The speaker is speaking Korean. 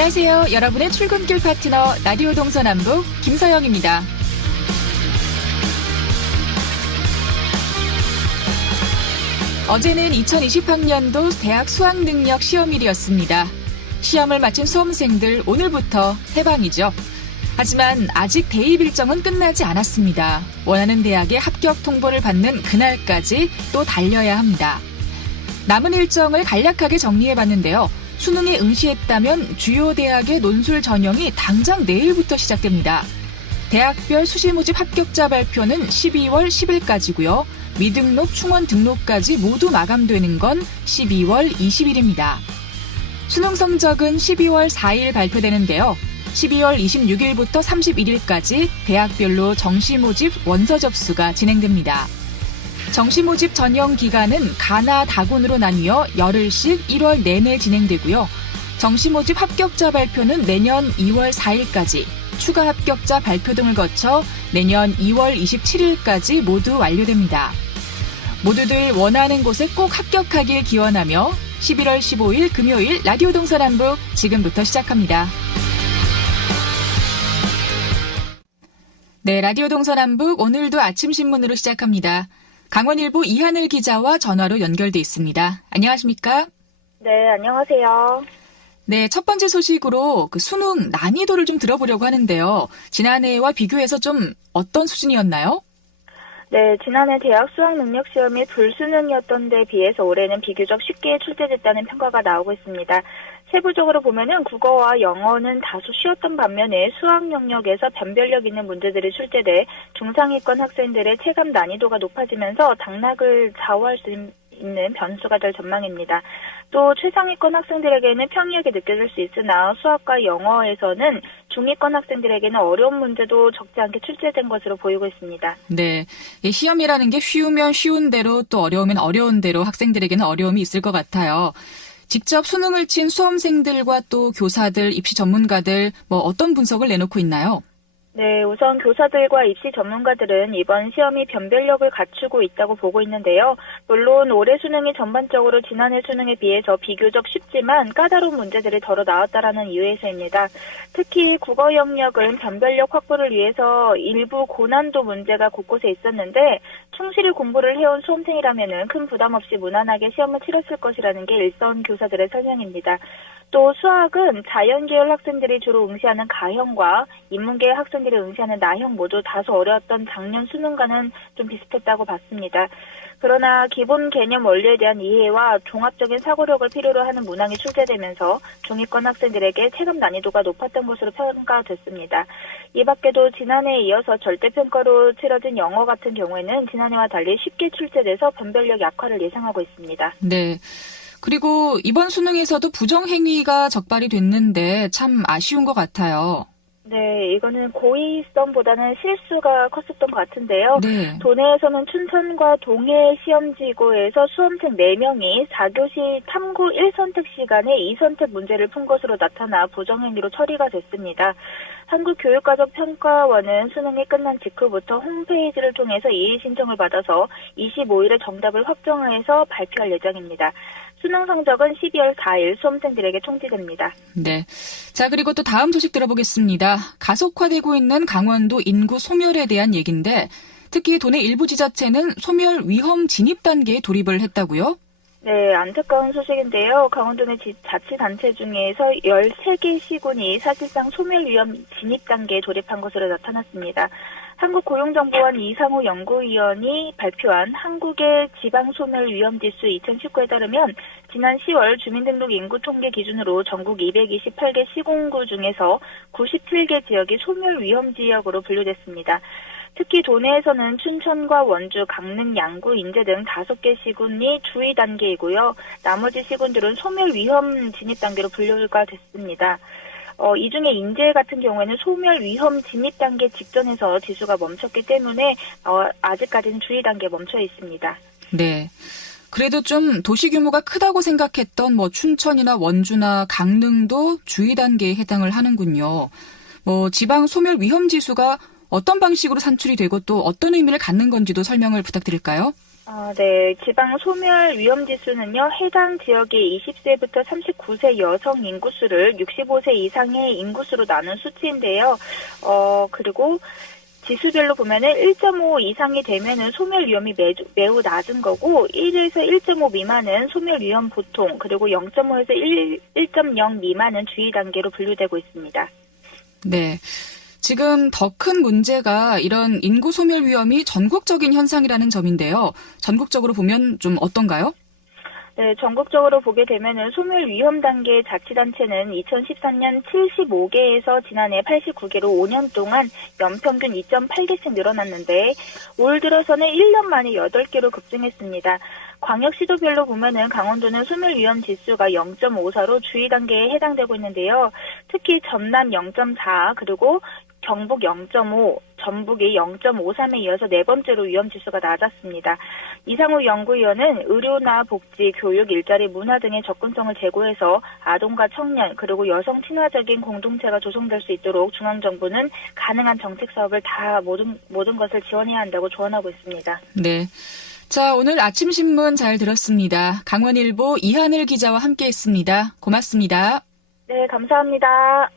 안녕하세요. 여러분의 출근길 파트너 라디오 동서남북 김서영입니다. 어제는 2020학년도 대학 수학능력 시험일이었습니다. 시험을 마친 수험생들 오늘부터 해방이죠. 하지만 아직 대입 일정은 끝나지 않았습니다. 원하는 대학에 합격 통보를 받는 그날까지 또 달려야 합니다. 남은 일정을 간략하게 정리해봤는데요. 수능에 응시했다면 주요 대학의 논술 전형이 당장 내일부터 시작됩니다. 대학별 수시 모집 합격자 발표는 12월 10일까지고요. 미등록, 충원 등록까지 모두 마감되는 건 12월 20일입니다. 수능 성적은 12월 4일 발표되는데요. 12월 26일부터 31일까지 대학별로 정시 모집 원서 접수가 진행됩니다. 정시 모집 전형 기간은 가나 다군으로 나뉘어 열흘씩 1월 내내 진행되고요. 정시 모집 합격자 발표는 내년 2월 4일까지, 추가 합격자 발표 등을 거쳐 내년 2월 27일까지 모두 완료됩니다. 모두들 원하는 곳에 꼭 합격하길 기원하며 11월 15일 금요일 라디오 동서남북 지금부터 시작합니다. 네, 라디오 동서남북 오늘도 아침 신문으로 시작합니다. 강원일보 이하늘 기자와 전화로 연결돼 있습니다. 안녕하십니까? 네, 안녕하세요. 네, 첫 번째 소식으로 수능 난이도를 좀 들어보려고 하는데요. 지난해와 비교해서 좀 어떤 수준이었나요? 네, 지난해 대학 수학능력 시험이 불수능이었던 데 비해서 올해는 비교적 쉽게 출제됐다는 평가가 나오고 있습니다. 세부적으로 보면은 국어와 영어는 다소 쉬웠던 반면에 수학 영역에서 변별력 있는 문제들이 출제돼 중상위권 학생들의 체감 난이도가 높아지면서 당락을 좌우할 수 있는 변수가 될 전망입니다. 또 최상위권 학생들에게는 평이하게 느껴질 수 있으나 수학과 영어에서는 중위권 학생들에게는 어려운 문제도 적지 않게 출제된 것으로 보이고 있습니다. 네, 시험이라는 게 쉬우면 쉬운 대로 또 어려우면 어려운 대로 학생들에게는 어려움이 있을 것 같아요. 직접 수능을 친 수험생들과 또 교사들, 입시 전문가들 어떤 분석을 내놓고 있나요? 네, 우선 교사들과 입시 전문가들은 이번 시험이 변별력을 갖추고 있다고 보고 있는데요. 물론 올해 수능이 전반적으로 지난해 수능에 비해서 비교적 쉽지만 까다로운 문제들이 덜어 나왔다라는 이유에서입니다. 특히 국어 영역은 변별력 확보를 위해서 일부 고난도 문제가 곳곳에 있었는데 충실히 공부를 해온 수험생이라면 큰 부담 없이 무난하게 시험을 치렀을 것이라는 게 일선 교사들의 설명입니다. 또 수학은 자연계열 학생들이 주로 응시하는 가형과 인문계열 학생들이 응시하는 나형 모두 다소 어려웠던 작년 수능과는 좀 비슷했다고 봤습니다. 그러나 기본 개념 원리에 대한 이해와 종합적인 사고력을 필요로 하는 문항이 출제되면서 중위권 학생들에게 체감 난이도가 높았던 것으로 평가됐습니다. 이 밖에도 지난해에 이어서 절대평가로 치러진 영어 같은 경우에는 지난해와 달리 쉽게 출제돼서 변별력 약화를 예상하고 있습니다. 네. 그리고 이번 수능에서도 부정행위가 적발이 됐는데 참 아쉬운 것 같아요. 네, 이거는 고의성보다는 실수가 컸었던 것 같은데요. 네. 도내에서는 춘천과 동해 시험지구에서 수험생 4명이 4교시 탐구 1선택 시간에 2선택 문제를 푼 것으로 나타나 부정행위로 처리가 됐습니다. 한국교육과정평가원은 수능이 끝난 직후부터 홈페이지를 통해서 이의 신청을 받아서 25일에 정답을 확정해서 발표할 예정입니다. 수능 성적은 12월 4일 수험생들에게 통지됩니다. 네. 자, 그리고 또 다음 소식 들어보겠습니다. 가속화되고 있는 강원도 인구 소멸에 대한 얘기인데 특히 도내 일부 지자체는 소멸 위험 진입 단계에 돌입을 했다고요? 네, 안타까운 소식인데요. 강원도 내 자치단체 중에서 13개 시군이 사실상 소멸 위험 진입 단계에 돌입한 것으로 나타났습니다. 한국고용정보원 이상우 연구위원이 발표한 한국의 지방소멸 위험지수 2019에 따르면 지난 10월 주민등록 인구 통계 기준으로 전국 228개 시군구 중에서 97개 지역이 소멸 위험 지역으로 분류됐습니다. 특히 도내에서는 춘천과 원주, 강릉, 양구, 인제 등 5개 시군이 주의 단계이고요. 나머지 시군들은 소멸 위험 진입 단계로 분류가 됐습니다. 이 중에 인제 같은 경우에는 소멸 위험 진입 단계 직전에서 지수가 멈췄기 때문에 아직까지는 주의 단계에 멈춰 있습니다. 네. 그래도 좀 도시 규모가 크다고 생각했던 춘천이나 원주나 강릉도 주의 단계에 해당을 하는군요. 지방 소멸 위험 지수가 어떤 방식으로 산출이 되고 또 어떤 의미를 갖는 건지도 설명을 부탁드릴까요? 네. 지방 소멸 위험 지수는요, 해당 지역의 20세부터 39세 여성 인구수를 65세 이상의 인구수로 나눈 수치인데요. 그리고 지수별로 보면은 1.5 이상이 되면은 소멸 위험이 매우 낮은 거고, 1에서 1.5 미만은 소멸 위험 보통, 그리고 0.5에서 1.0 미만은 주의 단계로 분류되고 있습니다. 네. 지금 더 큰 문제가 이런 인구 소멸 위험이 전국적인 현상이라는 점인데요. 전국적으로 보면 좀 어떤가요? 네, 전국적으로 보게 되면은 소멸 위험 단계 자치단체는 2013년 75개에서 지난해 89개로 5년 동안 연평균 2.8개씩 늘어났는데, 올 들어서는 1년 만에 8개로 급증했습니다. 광역시도별로 보면은 강원도는 소멸 위험 지수가 0.54로 주의 단계에 해당되고 있는데요. 특히 전남 0.4, 그리고 경북 0.5, 전북이 0.53에 이어서 네 번째로 위험 지수가 낮았습니다. 이상우 연구위원은 의료나 복지, 교육, 일자리, 문화 등의 접근성을 제고해서 아동과 청년, 그리고 여성 친화적인 공동체가 조성될 수 있도록 중앙정부는 가능한 정책 사업을 다 모든 것을 지원해야 한다고 조언하고 있습니다. 네. 자, 오늘 아침 신문 잘 들었습니다. 강원일보 이하늘 기자와 함께했습니다. 고맙습니다. 네, 감사합니다.